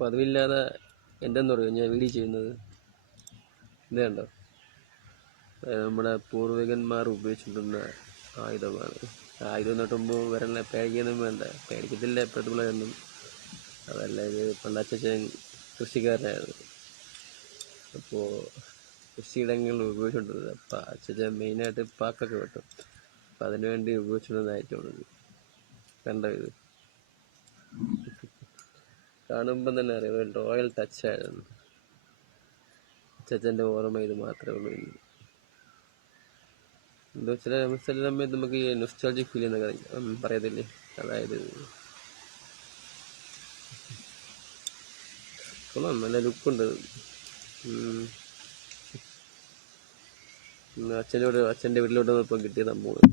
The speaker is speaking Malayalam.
പതിവില്ലാതെ എന്തെന്ന് പറയുമോ ഞാൻ വീഡിയോ ചെയ്യുന്നത് ഇത് കണ്ടോ. നമ്മുടെ പൂർവികന്മാർ ഉപയോഗിച്ചിട്ടുള്ള ആയുധമാണ്. ആയുധം നട്ടുമ്പോൾ വരല്ല, പേടിക്കൊന്നും വേണ്ട, പേടിക്കത്തില്ല ഇപ്പോഴത്തെ പിള്ളേരൊന്നും. അതല്ല, ഇത് പണ്ടച്ഛൻ കൃഷിക്കാരനായിരുന്നു. അപ്പോൾ കൃഷിയിടങ്ങളിൽ ഉപയോഗിച്ചുകൊണ്ടിരുന്നത്. അപ്പം അച്ഛൻ മെയിനായിട്ട് പാക്കൊക്കെ വെട്ടും. അപ്പം അതിനുവേണ്ടി ഉപയോഗിച്ചുകൊണ്ടിരുന്നതായിട്ടാണ് കണ്ടത്. ഇത് കാണുമ്പം തന്നെ അറിയാം, ഒരു റോയൽ ടച്ചായിരുന്നു. അച്ഛൻ്റെ ഓർമ്മ ഇത് മാത്രമേ ഉള്ളൂ. എന്തോ ചില സമയത്ത് നമുക്ക് ഈ നൊസ്റ്റാൾജിക് ഫീൽ എന്നൊക്കെ പറയത്തില്ലേ, അതായത് കൊള്ളാം, നല്ല ലുക്കുണ്ട്. അച്ഛൻ്റെ വീട്ടിലോട്ട് ഇപ്പം കിട്ടിയ സംഭവം.